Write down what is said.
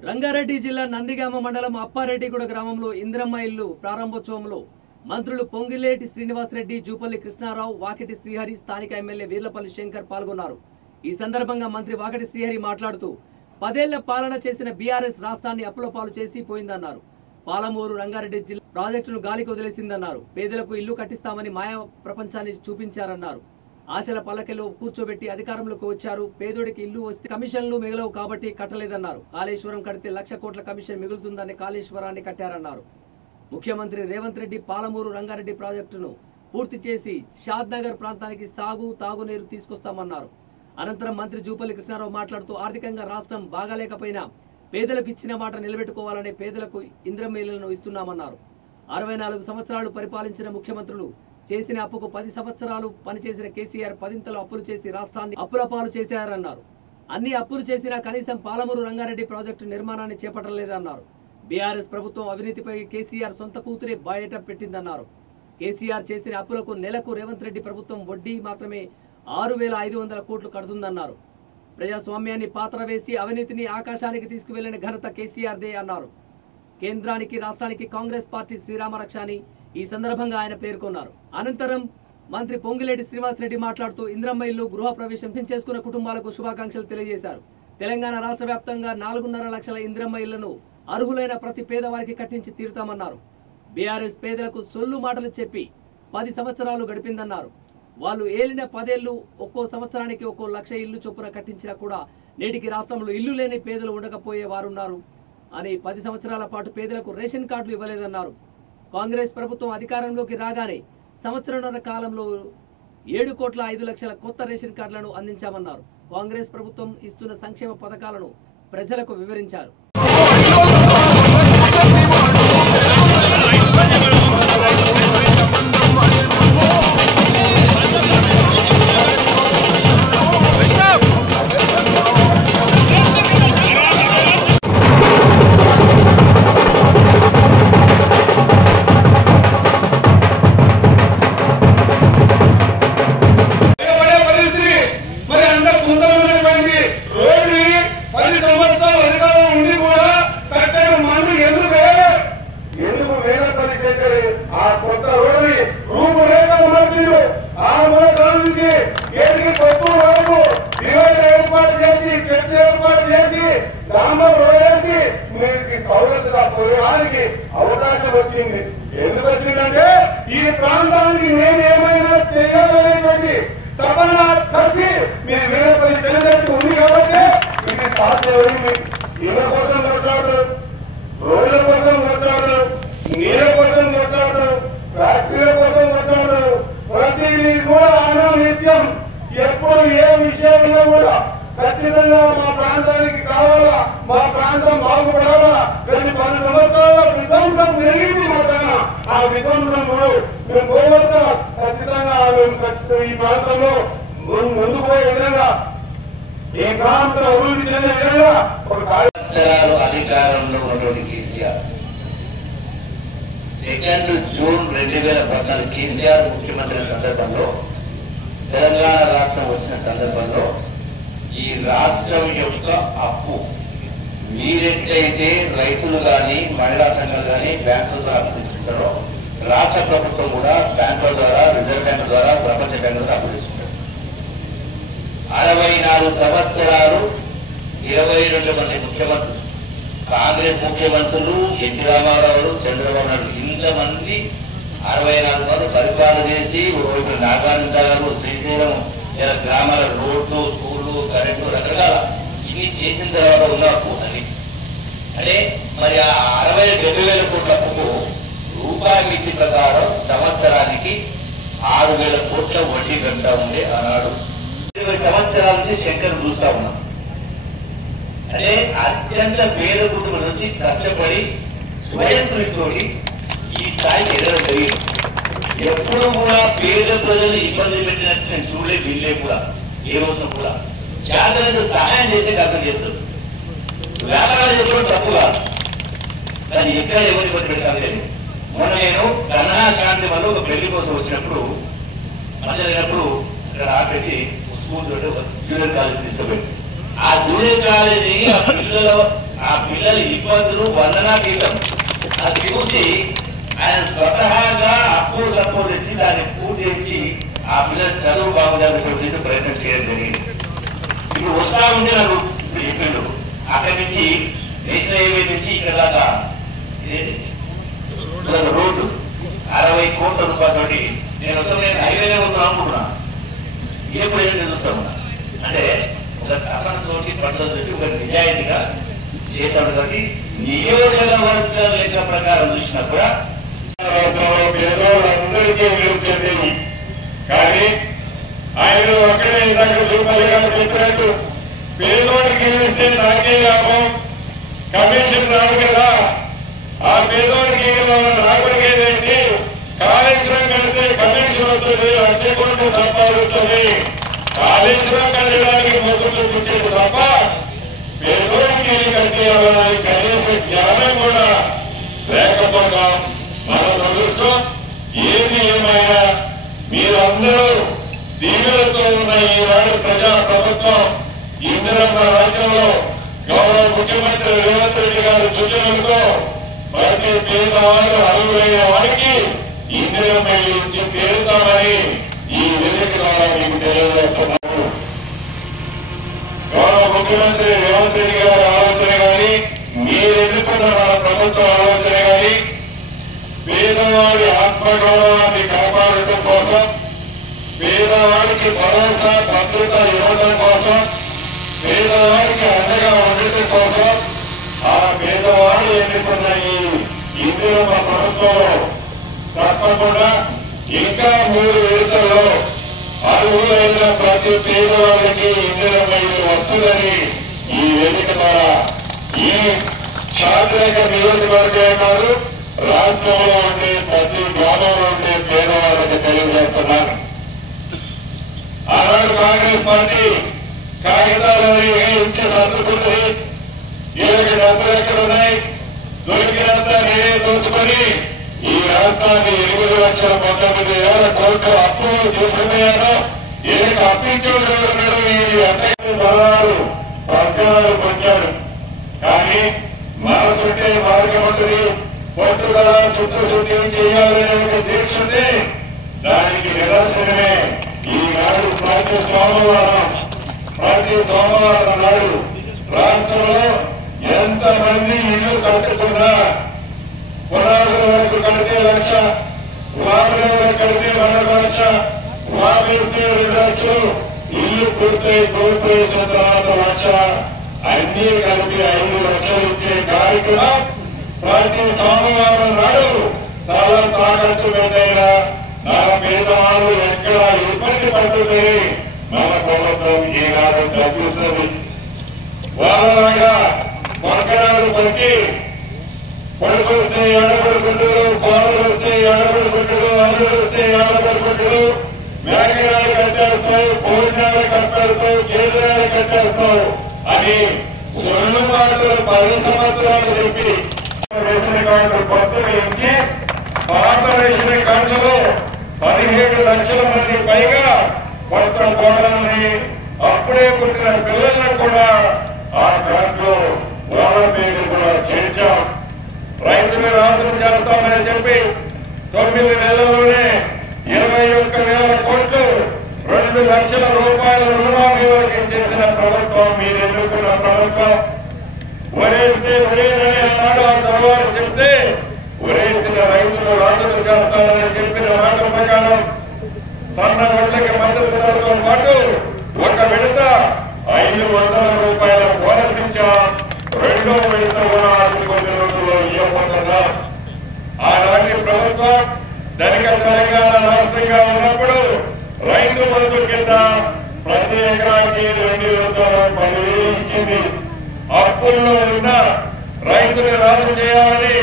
రంగారెడ్డి జిల్లా నందిగామ మండలం అప్పారెడ్డిగూడ గ్రామంలో ఇంద్రమ్మ ఇల్లు ప్రారంభోత్సవంలో మంత్రులు పొంగిలేటి శ్రీనివాసరెడ్డి, జూపల్లి కృష్ణారావు, వాకిటి శ్రీహరి, స్థానిక ఎమ్మెల్యే వీర్లపల్లి శంకర్ పాల్గొన్నారు. ఈ సందర్భంగా మంత్రి వాకిటి శ్రీహరి మాట్లాడుతూ 10 ఏళ్ల పాలన చేసిన బీఆర్ఎస్ రాష్ట్రాన్ని అప్పుల పాలు చేసి పోయిందన్నారు. పాలమూరు రంగారెడ్డి జిల్లా ప్రాజెక్టును గాలికి వదిలేసిందన్నారు. పేదలకు ఇల్లు కట్టిస్తామని మాయా ప్రపంచాన్ని చూపించారన్నారు. ఆశల పల్లకెలో కూర్చోబెట్టి అధికారంలోకి వచ్చారు. పేదోడికి ఇల్లు వస్తే కమిషన్లు మిగలవు కాబట్టి కట్టలేదన్నారు. కాళేశ్వరం కడితే 1,00,000 కోట్ల కమిషన్ మిగులుతుందని కాళేశ్వరాన్ని కట్టారన్నారు. ముఖ్యమంత్రి రేవంత్ రెడ్డి పాలమూరు రంగారెడ్డి ప్రాజెక్టును పూర్తి చేసి షాద్ నగర్ ప్రాంతానికి సాగు తాగునీరు తీసుకొస్తామన్నారు. అనంతరం మంత్రి జూపల్లి కృష్ణారావు మాట్లాడుతూ ఆర్థికంగా రాష్ట్రం బాగాలేకపోయినా పేదలకు ఇచ్చిన మాట నిలబెట్టుకోవాలనే పేదలకు ఇంద్రమ్మ ఇళ్లను ఇస్తున్నామన్నారు. 64 సంవత్సరాలు పరిపాలించిన ముఖ్యమంత్రులు చేసిన అప్పుకు 10 సంవత్సరాలు పనిచేసిన కేసీఆర్ 10 అప్పులు చేసి రాష్ట్రాన్ని అప్పుల పాలు చేశారన్నారు. అన్ని అప్పులు చేసినా కనీసం పాలమూరు రంగారెడ్డి ప్రాజెక్టు నిర్మాణాన్ని చేపట్టలేదన్నారు. బీఆర్ఎస్ ప్రభుత్వం అవినీతిపై కేసీఆర్ సొంత కూతురే బయట పెట్టిందన్నారు. కేసీఆర్ చేసిన అప్పులకు నెలకు రేవంత్ రెడ్డి ప్రభుత్వం వడ్డీ మాత్రమే 6,500 కోట్లు కడుతుందన్నారు. ప్రజాస్వామ్యాన్ని పాత్ర వేసి అవినీతిని ఆకాశానికి తీసుకువెళ్లిన ఘనత కేసీఆర్దే అన్నారు. కేంద్రానికి రాష్ట్రానికి కాంగ్రెస్ పార్టీ శ్రీరామరక్ష అని ఈ సందర్భంగా ఆయన పేర్కొన్నారు. అనంతరం మంత్రి పొంగిలేటి శ్రీనివాసరెడ్డి మాట్లాడుతూ ఇంద్రమ్మ ఇల్లు గృహ ప్రవేశం చేసుకున్న కుటుంబాలకు శుభాకాంక్షలు తెలియజేశారు. తెలంగాణ రాష్ట్ర వ్యాప్తంగా 4.5 లక్షల ఇంద్రమ్మ ఇళ్లను అర్హులైన ప్రతి పేదవారికి కట్టించి తీరుతామన్నారు. బీఆర్ఎస్ పేదలకు సొల్లు మాటలు చెప్పి 10 సంవత్సరాలు గడిపిందన్నారు. వాళ్ళు ఏలిన 10 ఏళ్లు ఒక్కో సంవత్సరానికి 1 లక్ష ఇల్లు చొప్పున కట్టించినా కూడా నేటికి రాష్ట్రంలో ఇల్లు లేని పేదలు ఉండకపోయేవారున్నారు అని 10 సంవత్సరాల పాటు పేదలకు రేషన్ కార్డులు ఇవ్వలేదన్నారు. కాంగ్రెస్ ప్రభుత్వం అధికారంలోకి రాగానే సంవత్సరంన్నర కాలంలో 7,05,00,000 కొత్త రేషన్ కార్డులను అందించామన్నారు. కాంగ్రెస్ ప్రభుత్వం ఇస్తున్న సంక్షేమ పథకాలను ప్రజలకు వివరించారు. అవకాశం వచ్చింది. ఎందుకు వచ్చిందంటే ఈ ప్రాంతానికి నేను ఏమైనా చేయాలనేటువంటి తపన కలిసి మీ వీరపల్లి చెల్లెలకు ఉంది కాబట్టి ఇది సాధ్యమైంది. ఇళ్ళ కోసం కొట్లాడు, రోడ్ల కోసం కొట్లాడు, నీళ్ళ కోసం కొట్లాడు, ఫ్యాక్టరీల కోసం కొట్లాడు, ప్రతిదీ కూడా అనునిత్యం ఎప్పుడు ఏ విషయంలో కూడా ఖచ్చితంగా మా ప్రాంతానికి కావాలా, మా ప్రాంతం బాగుపడాలా. గత 10 సంవత్సరాల విధ్వంసం జరిగింది మాత్రాన ఆ విధ్వంసంలో మేము పోగొడతా ఖచ్చితంగా ఈ ప్రాంతంలో ముందుకు పోయే విధంగా ఈ ప్రాంతం అభివృద్ధి చెందే విధంగా ఒక అధికారంలో ఉన్నటువంటి కేసీఆర్ 2 జూన్ 2014 కేసీఆర్ ముఖ్యమంత్రి సందర్భంలో తెలంగాణ రాష్ట్రం వచ్చిన సందర్భంలో ఈ రాష్ట్రం యొక్క అప్పు మీరెట్లయితే రైతులు కానీ మహిళా సంఘాలు కానీ బ్యాంకుల ద్వారా అప్పు తీసుకుంటారో రాష్ట్ర ప్రభుత్వం కూడా బ్యాంకుల ద్వారా, రిజర్వ్ బ్యాంకు ద్వారా, ప్రపంచ బ్యాంకు ద్వారా అప్పు తీసుకుంటారు. 64 సంవత్సరాలు 22 మంది ముఖ్యమంత్రులు, కాంగ్రెస్ ముఖ్యమంత్రులు, ఎన్టీ రామారావు, చంద్రబాబు నాయుడు ఇంతమంది 64 మంది పరిపాలన చేసి ఒకవైపు నాగార్జున గారు, శ్రీశైలం గ్రామాల రోడ్లు, స్కూళ్లు, కరెంటు రకరకాల ఇవి చేసిన తర్వాత ఉన్న అప్పు అని అంటే మరి ఆ 60,000 కోట్ల అప్పుకు రూపాయి మితి ప్రకారం సంవత్సరానికి 6,000 కోట్ల వడ్డీ కట్టా ఉండే ఆనాడు 20 సంవత్సరాల నుంచి శంకర్ చూస్తా ఉన్నాం. అంటే అత్యంత పేద కుటుంబం నుంచి కష్టపడి స్వయం కృషితోటి ఈ స్థాయికి ఎదగడం జరిగింది. ఎప్పుడు కూడా పేద ప్రజలు ఇబ్బంది పెట్టినట్టు నేను చూడలే, వీళ్ళే కూడా ఏ రోజు కూడా జాగ్రత్త సహాయం చేసే అర్థం చేస్తుంది. వ్యాపారాలు చేసుకోవడం తప్పు కాదు, కానీ ఎక్కడ ఎవరు ఇబ్బంది పెట్టాలి లేదు. మొన్న నేను కన్నడ శాంతి వల్ల ఒక పెళ్లి కోసం వచ్చినప్పుడు మళ్ళీ ఇక్కడ ఆపెట్టి స్కూల్ జూనియర్ కాలేజ్ తీసుకుపోయింది. ఆ జూనియర్ కాలేజీ ఆ పిల్లల ఆ పిల్లల ఇబ్బందులు వందనాతీతం అది చూసి ఆయన స్వతహాగా అప్పులు తక్కువ తెచ్చి దాన్ని పూర్తి చేసి ఆ పిల్లల చదువు బాగుండాలని ప్రయత్నం చేయడం జరిగింది. ఇప్పుడు వస్తా ఉంటే నాకు ఇప్పుడు చెప్పిండు అక్కడి నుంచి నేషనల్ హైవే నుంచి ఇక్కడ దాకా రోడ్డు 60 కోట్ల రూపాయలతోటి నేను నేను హైవేనే వస్తాను అనుకుంటున్నా. ఎప్పుడు నేను చూస్తాను అంటే ఒక తపనతోటి పట్టుదలతోటి ఒక నిజాయితీగా చేతోటి నియోజకవర్గాల లెక్క ప్రకారం చూసినప్పుడు పేదవాళ్ళందరికీ నిలుపుతుంది. కానీ ఆయన అక్కడే ఇందాక రూపాయలు గారు చెప్పినట్టు పేదవాడికి వెళ్తే నాకే లాభం, కమిషన్ రాదు కదా. ఆ పేదవాడికి రాకూడదేంటి, కాళేశ్వరం కడితే కమిషన్ వస్తుంది, 1,00,000 కోట్లు సంపాదిస్తుంది. కాళేశ్వరం కట్టడానికి మొదలు చూపించేది తప్ప పేదవాడికి కట్టే కనీస జ్ఞానం కూడా లేకపోవడం మన ప్రభుత్వం. ఏది ఏమైనా మీరందరూ దీవులతో ఉన్న ఈనాడు ప్రజా ప్రభుత్వం ఇందిరమ్మ రాజ్యంలో గౌరవ ముఖ్యమంత్రి రేవంత్ రెడ్డి గారి సూచనలతో ప్రతి పేదవారు అర్హులైన వారికి ఇందిరమ్మ ఇచ్చి తీరుతామని ఈ వేదిక ద్వారా మీకు తెలియజేస్తున్నారు. గౌరవ ముఖ్యమంత్రి రేవంత్ రెడ్డి గారి ఆలోచన కానీ మీరు ఎదుర్కొన్న మన ప్రభుత్వం ఆలోచన కానీ పేదవాడి ఆత్మగౌరవాన్ని కాపాడటం కోసం, పేదవాడికి భరోసా భద్రత ఇవ్వడం కోసం, పేదవాడికి అండగా ఉండటం కోసం ఆ పేదవాడు ఎన్నుకున్న ఈ ఇందిరమ్మ ప్రభుత్వంలో తప్పకుండా ఇంకా 3 విడతల్లో అర్హులైన ప్రతి పేదవాడికి ఇందిరమ్మ ఇల్లు వస్తుందని ఈ వేదిక ద్వారా ఈ శారీరక నియోజకవర్గమే కాదు రాష్ట్రంలో ఉండే ప్రతి గ్రామంలో ఉండే పేదవాళ్ళకి తెలియజేస్తున్నారు. ఆనాడు కాంగ్రెస్ పార్టీ కాగితాలని ఇచ్చే సంతృప్తి, వీళ్ళకి డబ్బులు ఎక్కడున్నాయి, దొరికినంత నేనే దోచుకొని ఈ రాష్ట్రాన్ని 8,19,000 కోట్ల అప్పులు చేసుకున్నారో వీళ్ళకి అప్పించేవాడు వీరి అన్నయ్య బలాలు పద్నాలు పొందారు. కానీ మనసుంటే మార్గం ఉంటుంది, పట్టుదల చిత్తశుద్ధి చేయాలనే దీక్ష ఉంది. దానికి నిదర్శనమే ఈనాడు ప్రతి సోమవారం నాడు రాష్ట్రంలో ఎంతమంది ఇల్లు కట్టుకున్నా పునాదుల వరకు కడితే 1,00,000, స్లాబుల వరకు కడితే 1,00,000, స్లాబ్ వేస్తే 2,00,000, ఇల్లు పూర్తయిన తర్వాత 1,00,000, అన్ని కలిపి 5 లక్షలు ఇచ్చే కార్యక్రమం ప్రతి సోమవారం నాడు చాలా తాకట్టు పెట్టైనా నా పేదవాళ్ళు ఎక్కడ ఇబ్బంది పడుతుంది మన ప్రభుత్వం ఈనాడు తగ్గిస్తుంది. వాళ్ళలాగా వర్గాలు బట్టి కొడుకు వస్తే ఎడబడుకుంటారు, కోడలు వస్తే ఎడబడుకుంటారు, అల్లుడు వస్తే ఎడబడుకుంటారు, మేకగాలు కట్టేస్తారు, భోజనాలు కట్టేస్తారు, కేంద్రాలు కట్టేస్తారు అని సొల్లు మాటలు 10 సంవత్సరాలు చెప్పి రేషన్ కార్డు కొత్తగా ఇచ్చి పాత రేషన్ కార్డులో 17 లక్షల మంది పైగా కొత్త కోడలని అప్పుడే పుట్టిన పిల్లలను కూడా ఆ కార్డులో వాళ్ళ పేరు కూడా చేర్చాం. రైతులు రాజులు చేస్తామని చెప్పి 9 నెలల్లోనే 21,000 కోట్లు 2 లక్షల రూపాయల రుణమాఫీ చేసిన ప్రభుత్వం మీరు ఎదుర్కొన్న ప్రభుత్వం. ఒరేస్తే ఒరేనని అన్నాడు, ఆ తర్వాత చెప్తే ఒరేసిన రైతులు రాజులు చేస్తారని చెప్పిన మాట ప్రకారం సన్న వడ్లకి మద్దతు ధరతో పాటు ఒక విడత 500 రూపాయల బోనస్ ఇచ్చాం. 2వ విడత కూడా 10 రోజుల్లో ఇవ్వబోతున్నాం. ఆనాటి ప్రభుత్వం ధనిక తెలంగాణ రాష్ట్రంగా ఉన్నప్పుడు రైతు బంధు కింద ప్రతి ఎకరానికి 2,10,000 ఇచ్చింది. అప్పుల్లో ఉన్న రైతులు రాజు చేయాలని